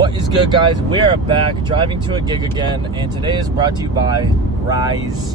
What is good, guys? We are back driving to a gig again, and today is brought to you by Rise.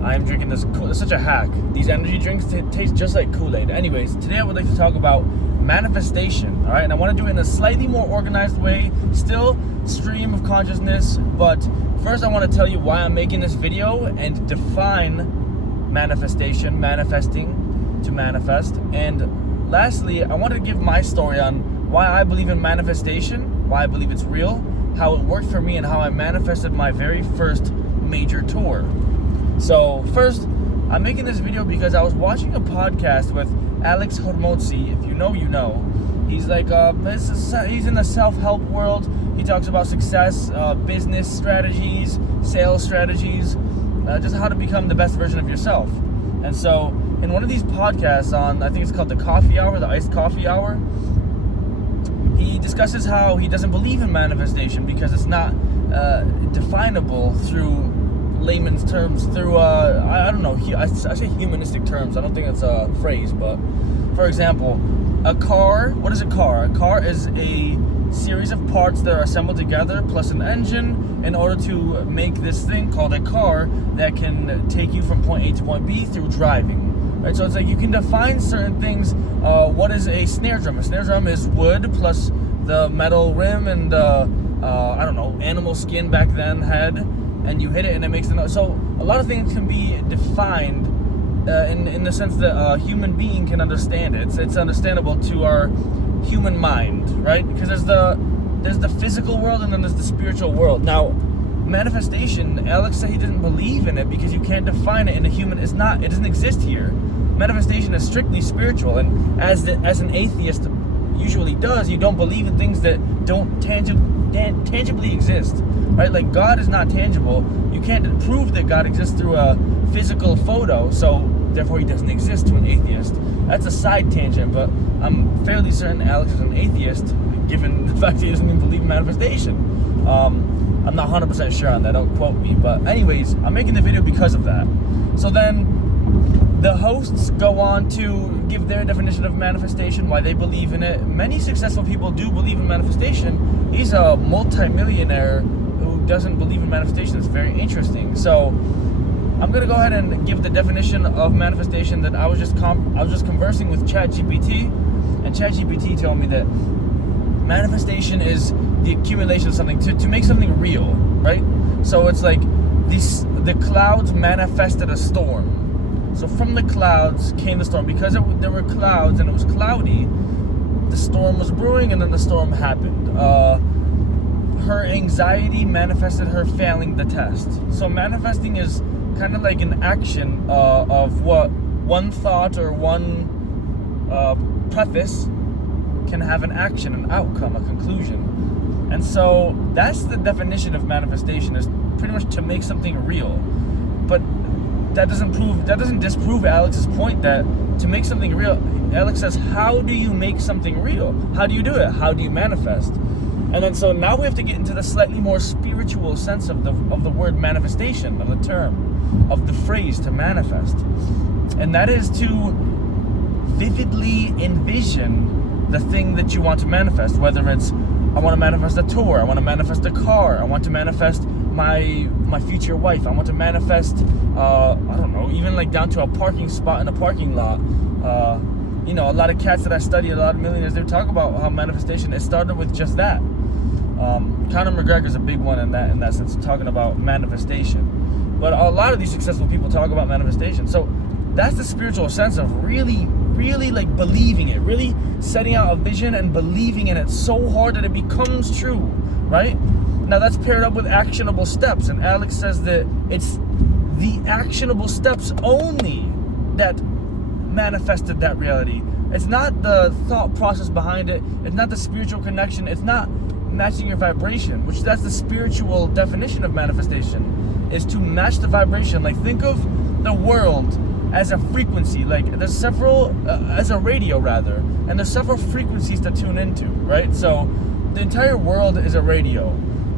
I'm drinking this. It's such a hack. These energy drinks taste just like Kool-Aid. Anyways, today I would like to talk about manifestation. All right, and I want to do it in a slightly more organized way. Still stream of consciousness, but first I want to tell you why I'm making this video and define manifestation, manifesting, to manifest. And lastly, I want to give my story on why I believe in manifestation, why I believe it's real, how it worked for me, and how I manifested my very first major tour. So first, I'm making this video because I was watching a podcast with Alex Hormozzi. If you know, you know. He's like, he's in the self-help world. He talks about success, business strategies, sales strategies, just how to become the best version of yourself. And so in one of these podcasts on, I think it's called the Coffee Hour, the Iced Coffee Hour, he discusses how he doesn't believe in manifestation because it's not definable through layman's terms, through I don't know, I say humanistic terms. I don't think that's a phrase, but for example, a car, what is a car? A car is a series of parts that are assembled together plus an engine in order to make this thing called a car that can take you from point A to point B through driving. Right, so it's like you can define certain things. What is a snare drum? A snare drum is wood plus the metal rim and I don't know, animal skin back then head, and you hit it and it makes the noise. So a lot of things can be defined in the sense that a human being can understand it. It's understandable to our human mind, right? Because there's the physical world and then there's the spiritual world. Now, manifestation, Alex said he didn't believe in it because you can't define it in a human. It doesn't exist here. Manifestation is strictly spiritual, and as an atheist usually does, you don't believe in things that don't tangibly exist, right? Like God is not tangible. You can't prove that God exists through a physical photo, so therefore he doesn't exist to an atheist. That's a side tangent, but I'm fairly certain Alex is an atheist, given the fact that he doesn't even believe in manifestation. I'm not 100% sure on that, don't quote me, but anyways, I'm making the video because of that. So then the hosts go on to give their definition of manifestation, why they believe in it. Many successful people do believe in manifestation. He's a multi-millionaire who doesn't believe in manifestation. It's very interesting. So I'm gonna go ahead and give the definition of manifestation that I was just conversing with ChatGPT, and ChatGPT told me that manifestation is the accumulation of something to make something real, right? So it's like the clouds manifested a storm. So from the clouds came the storm. Because there were clouds and it was cloudy, the storm was brewing, and then the storm happened. Her anxiety manifested her failing the test. So manifesting is kind of like an action of what one thought or one preface can have an action, an outcome, a conclusion. And so that's the definition of manifestation, is pretty much to make something real. But that doesn't disprove Alex's point that to make something real, Alex says, how do you make something real? How do you do it? How do you manifest? And then so now we have to get into the slightly more spiritual sense of the word manifestation, of the term, of the phrase to manifest. And that is to vividly envision the thing that you want to manifest, whether it's I want to manifest a tour, I want to manifest a car, I want to manifest my future wife, I want to manifest I don't know, even like down to a parking spot in a parking lot. You know, a lot of cats that I study, a lot of millionaires, they talk about how manifestation, it started with just that. Conor McGregor's a big one in that sense, talking about manifestation. But a lot of these successful people talk about manifestation. So that's the spiritual sense of really like believing it, really setting out a vision and believing in it so hard that it becomes true, right? Now that's paired up with actionable steps, and Alex says that it's the actionable steps only that manifested that reality. It's not the thought process behind it, it's not the spiritual connection, it's not matching your vibration, which that's the spiritual definition of manifestation, is to match the vibration. Like, think of the world as a frequency, like there's several as a radio rather, and there's several frequencies to tune into, right? So the entire world is a radio,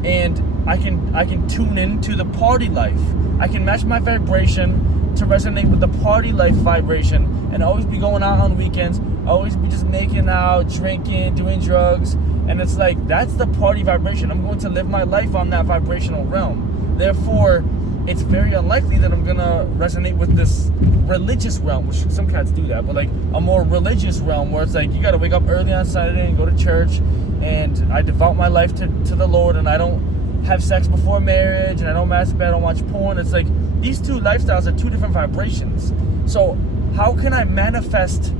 and I can tune into the party life. I can match my vibration to resonate with the party life vibration, and always be going out on weekends, always be just making out, drinking, doing drugs, And it's like, that's the party vibration. I'm going to live my life on that vibrational realm. Therefore, it's very unlikely that I'm gonna resonate with this religious realm, which some cats do that, but like a more religious realm where it's like, you gotta wake up early on Saturday and go to church, and I devote my life to the Lord, and I don't have sex before marriage, and I don't masturbate, I don't watch porn. It's like, these two lifestyles are two different vibrations. So how can I manifest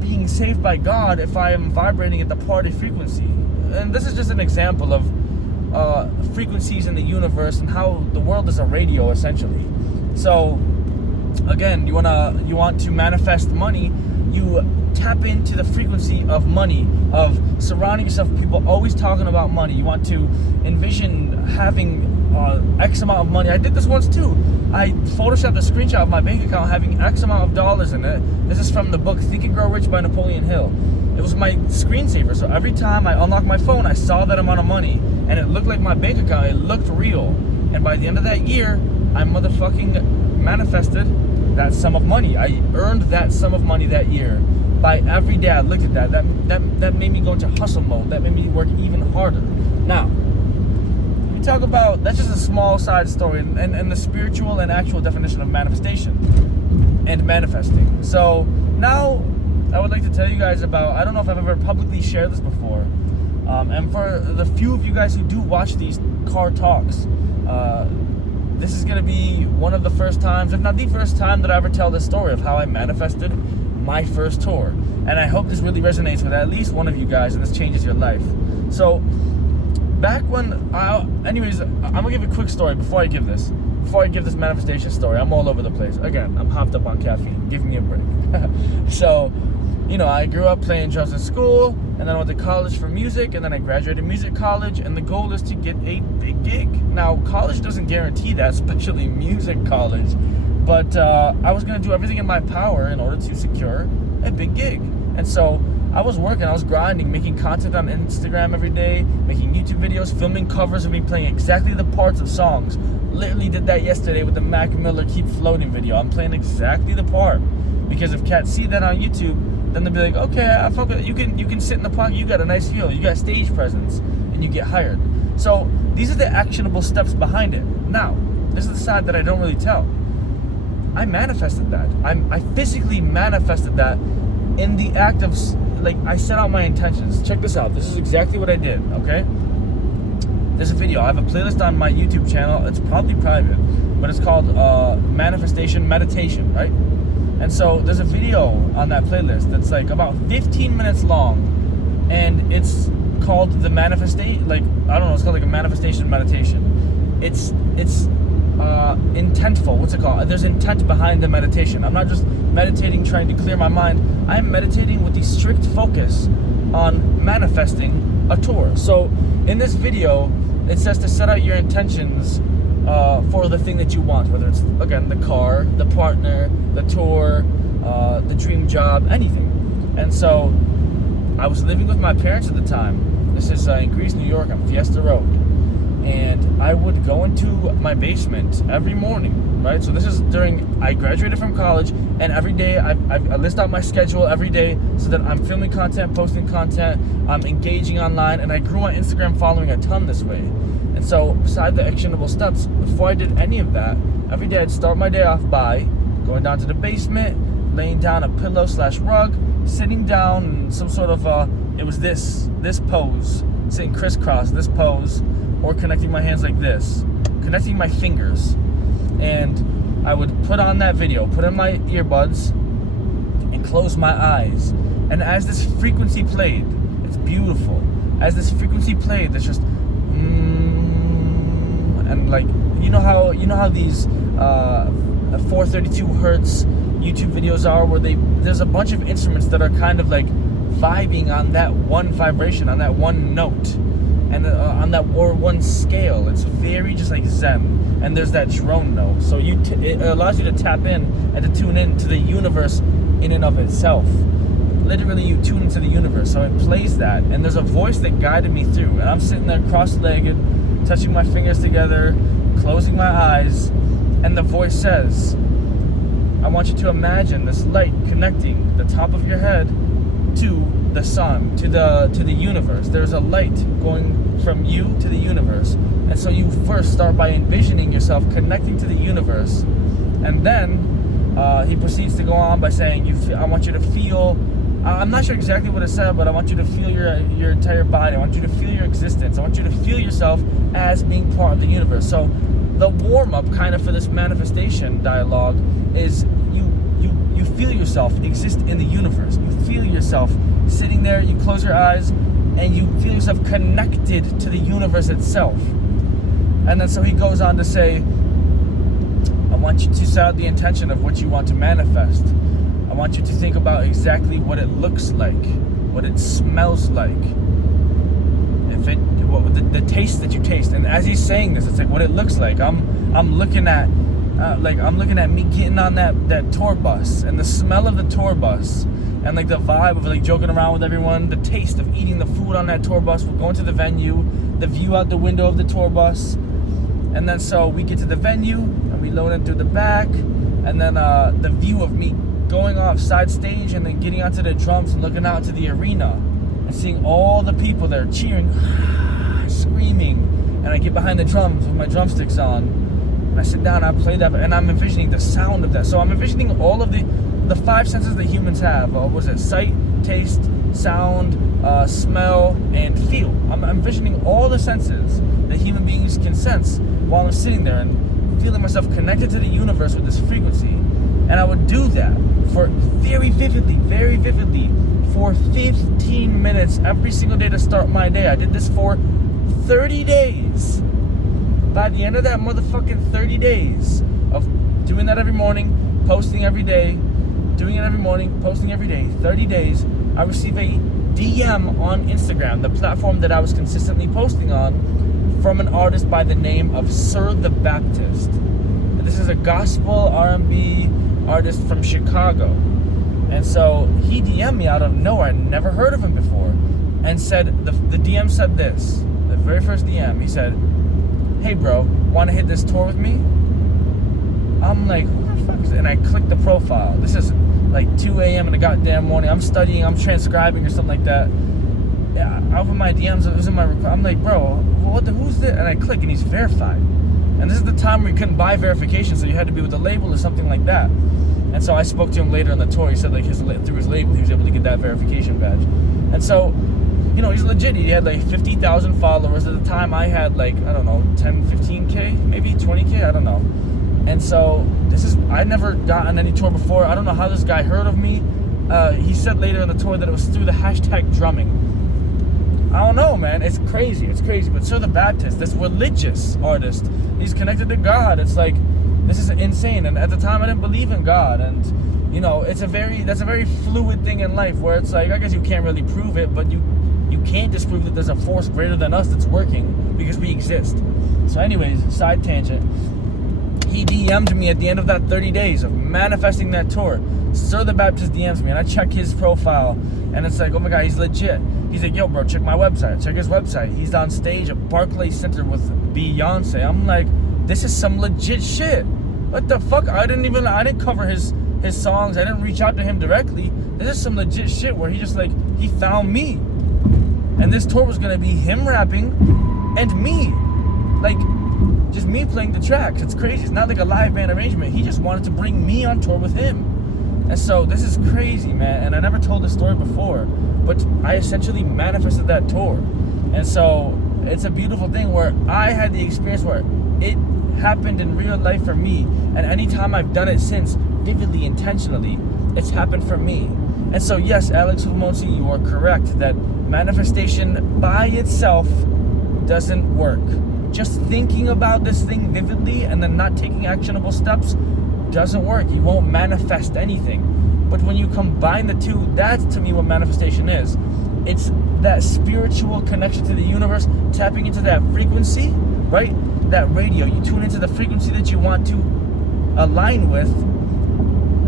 being saved by God if I am vibrating at the party frequency? And this is just an example of frequencies in the universe and how the world is a radio, essentially. So again, you want to manifest money, you tap into the frequency of money, of surrounding yourself with people always talking about money. You want to envision having X amount of money. I did this once too. I photoshopped a screenshot of my bank account having X amount of dollars in it. This is from the book Think and Grow Rich by Napoleon Hill. It was my screensaver, so every time I unlocked my phone, I saw that amount of money, and it looked like my bank account. It looked real. And by the end of that year, I motherfucking manifested that sum of money. I earned that sum of money that year. By every day I looked at that. That made me go into hustle mode. That made me work even harder. Now, we talk about, that's just a small side story, and the spiritual and actual definition of manifestation and manifesting. So now I would like to tell you guys about, I don't know if I've ever publicly shared this before, and for the few of you guys who do watch these car talks, this is going to be one of the first times, if not the first time, that I ever tell this story of how I manifested my first tour. And I hope this really resonates with at least one of you guys, and this changes your life. So back when anyways, I'm gonna give a quick story before I give this manifestation story. I'm all over the place. Again, I'm hopped up on caffeine. Give me a break. So, I grew up playing drums in school, and then I went to college for music, and then I graduated music college, and the goal is to get a big gig. Now, college doesn't guarantee that, especially music college, but I was gonna do everything in my power in order to secure a big gig. And so I was working, I was grinding, making content on Instagram every day, making YouTube videos, filming covers of me playing exactly the parts of songs. Literally did that yesterday with the Mac Miller Keep Floating video. I'm playing exactly the part, because if cats see that on YouTube, then they'll be like, okay, I fuck with it. You can sit in the pocket, you got a nice feel, you got stage presence, and you get hired. So these are the actionable steps behind it. Now, this is the side that I don't really tell. I manifested that. I physically manifested that in the act of, I set out my intentions. Check this out. This is exactly what I did, okay? There's a video. I have a playlist on my YouTube channel. It's probably private, but it's called Manifestation Meditation, right? And so there's a video on that playlist that's like about 15 minutes long, and it's called the manifestation, it's called like a manifestation meditation. It's intentful. What's it called? There's intent behind the meditation. I'm not just meditating trying to clear my mind. I'm meditating with the strict focus on manifesting a tour. So in this video, it says to set out your intentions for the thing that you want, whether it's, again, the car, the partner, the tour, the dream job, anything. And so I was living with my parents at the time. This is in Greece, New York, on Fiesta Road. And I would go into my basement every morning, right? So this is I graduated from college, and every day I list out my schedule every day so that I'm filming content, posting content, I'm engaging online, and I grew my Instagram following a ton this way. And so beside the actionable steps, before I did any of that, every day I'd start my day off by going down to the basement, laying down a pillow/rug, sitting down in some sort of, it was this pose, sitting crisscross, this pose, or connecting my hands like this, connecting my fingers. And I would put on that video, put in my earbuds, and close my eyes. And as this frequency played, it's beautiful. As this frequency played, there's just and you know how these 432 hertz YouTube videos are, where there's a bunch of instruments that are kind of like vibing on that one vibration, on that one note, and on that one scale. It's very just like Zen. And there's that drone note, so it allows you to tap in and to tune in to the universe in and of itself. Literally, you tune into the universe. So it plays that, and there's a voice that guided me through. And I'm sitting there cross-legged, touching my fingers together, closing my eyes, and the voice says, I want you to imagine this light connecting the top of your head to the sun, to the universe. There's a light going from you to the universe. And so you first start by envisioning yourself connecting to the universe. And then he proceeds to go on by saying, I want you to feel, I'm not sure exactly what it said, but I want you to feel your entire body. I want you to feel your existence. I want you to feel yourself as being part of the universe. So the warm-up kind of for this manifestation dialogue is you feel yourself exist in the universe. You feel yourself sitting there, you close your eyes, and you feel yourself connected to the universe itself. And then so he goes on to say, I want you to set out the intention of what you want to manifest. I want you to think about exactly what it looks like, what it smells like, the taste that you taste. And as he's saying this, it's like what it looks like. I'm looking at me getting on that tour bus, and the smell of the tour bus, and like the vibe of like joking around with everyone, the taste of eating the food on that tour bus. We're going to the venue, the view out the window of the tour bus, and then so we get to the venue and we load in through the back, and then the view of me going off side stage and then getting onto the drums and looking out to the arena and seeing all the people there cheering, screaming, and I get behind the drums with my drumsticks on, and I sit down and I play that, and I'm envisioning the sound of that. So I'm envisioning all of the five senses that humans have. What was it? Sight, taste, sound, smell, and feel. I'm envisioning all the senses that human beings can sense while I'm sitting there and feeling myself connected to the universe with this frequency. And I would do that for very vividly, for 15 minutes every single day to start my day. I did this for 30 days. By the end of that motherfucking 30 days of doing that every morning, posting every day, doing it every morning, posting every day, 30 days, I receive a DM on Instagram, the platform that I was consistently posting on, from an artist by the name of Sir the Baptist. This is a gospel R&B artist from Chicago. And so he DM'd me out of nowhere. I never heard of him before. And said, the DM said this, the very first DM, he said, hey bro, want to hit this tour with me? I'm like, who the fuck is it? And I clicked the profile. This is like 2 a.m. in the goddamn morning. I'm studying, I'm transcribing or something like that. Yeah, I opened my DMs, it was in my, I'm like, bro, who's this? And I click and he's verified. And this is the time where you couldn't buy verification, so you had to be with a label or something like that. And so I spoke to him later on the tour. He said like through his label, he was able to get that verification badge. And so, you know, he's legit. He had like 50,000 followers. At the time I had like, I don't know, 10, 15K, maybe 20K, I don't know. And so I never got on any tour before. I don't know how this guy heard of me. He said later on the tour that it was through the hashtag drumming. I don't know, man. It's crazy. But Sir the Baptist, this religious artist, he's connected to God. It's like, this is insane. And at the time, I didn't believe in God. And, you know, that's a very fluid thing in life where it's like, I guess you can't really prove it, but you can't disprove that there's a force greater than us that's working because we exist. So anyways, side tangent. He DM'd me at the end of that 30 days of manifesting that tour. Sir the Baptist DMs me, and I check his profile, and it's like, oh my God, he's legit. He's like, yo, bro, check my website. Check his website. He's on stage at Barclays Center with Beyonce. I'm like, this is some legit shit. What the fuck? I didn't cover his songs. I didn't reach out to him directly. This is some legit shit where he found me. And this tour was gonna be him rapping and me. Like, just me playing the tracks. It's crazy. It's not like a live band arrangement. He just wanted to bring me on tour with him. And so this is crazy, man. And I never told this story before, but I essentially manifested that tour. And so it's a beautiful thing where I had the experience where it happened in real life for me. And anytime I've done it since, vividly, intentionally, it's happened for me. And so yes, Alex Humonsi, you are correct that manifestation by itself doesn't work. Just thinking about this thing vividly and then not taking actionable steps doesn't work. You won't manifest anything. But when you combine the two, that's to me what manifestation is. It's that spiritual connection to the universe, tapping into that frequency, right? That radio. You tune into the frequency that you want to align with,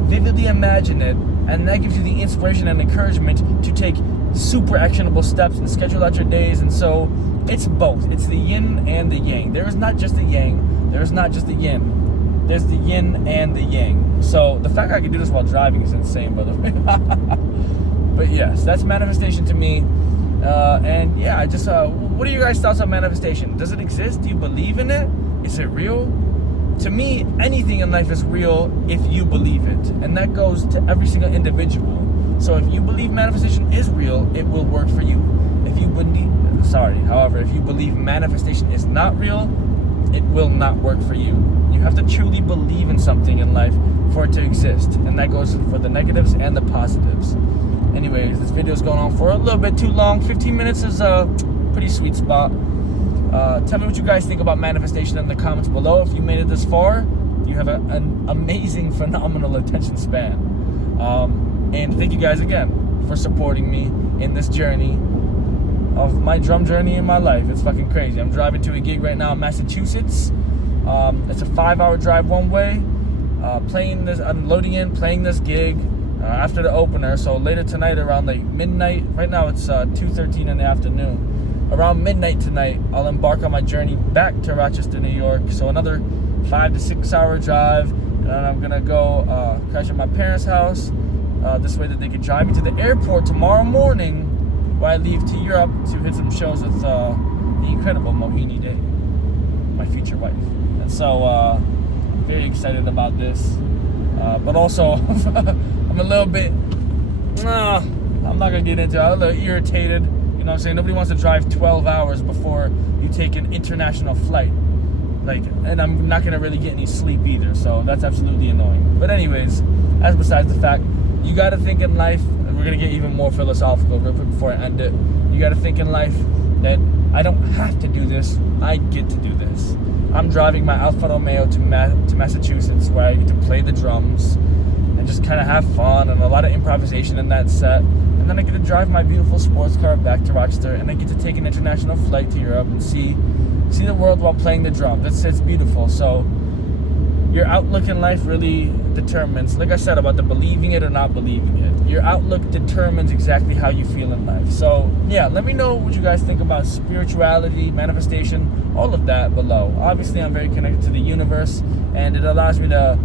vividly imagine it, and that gives you the inspiration and encouragement to take super actionable steps and schedule out your days. And so it's both. It's the yin and the yang. There is not just the yang. There is not just the yin. There's the yin and the yang. So the fact I can do this while driving is insane, by the way. But yes, that's manifestation to me. And yeah, I just what are you guys' thoughts on manifestation? Does it exist? Do you believe in it? Is it real? To me, anything in life is real if you believe it, and that goes to every single individual. So if you believe manifestation is real, it will work for you. However, if you believe manifestation is not real, it will not work for you. You have to truly believe in something in life for it to exist, and that goes for the negatives and the positives. Anyways, this video is going on for a little bit too long. 15 minutes is a pretty sweet spot. Tell me what you guys think about manifestation in the comments below. If you made it this far, you have an amazing, phenomenal attention span. And thank you guys again for supporting me in this journey of my drum journey in my life. It's fucking crazy. I'm driving to a gig right now in Massachusetts. It's a 5-hour drive one way. I'm loading in, playing this gig after the opener. So later tonight around like midnight, right now it's 2:13 in the afternoon. Around midnight tonight, I'll embark on my journey back to Rochester, New York. So another 5 to 6 hour drive, and I'm gonna go crash at my parents' house. This way that they can drive me to the airport tomorrow morning, where I leave to Europe to hit some shows with the incredible Mohini Day, my future wife. And so, very excited about this. But also, I'm a little bit, I'm not gonna get into it. I'm a little irritated. You know what I'm saying? Nobody wants to drive 12 hours before you take an international flight. And I'm not gonna really get any sleep either, so that's absolutely annoying. But anyways, as besides the fact, you gotta think in life, and we're gonna get even more philosophical real quick before I end it. You gotta think in life that I don't have to do this, I get to do this. I'm driving my Alfa Romeo to Massachusetts, where I get to play the drums and just kind of have fun and a lot of improvisation in that set. And then I get to drive my beautiful sports car back to Rochester, and I get to take an international flight to Europe and see the world while playing the drums. It's beautiful. So your outlook in life really determines, like I said, about the believing it or not believing it. Your outlook determines exactly how you feel in life. So yeah, let me know what you guys think about spirituality, manifestation, all of that below. Obviously, I'm very connected to the universe, and it allows me to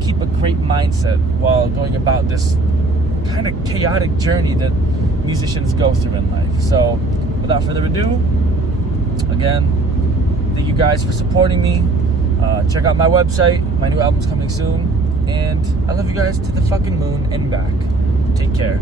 keep a great mindset while going about this kind of chaotic journey that musicians go through in life. So without further ado, again, thank you guys for supporting me. Check out my website. My new album's coming soon. And I love you guys to the fucking moon and back. Take care.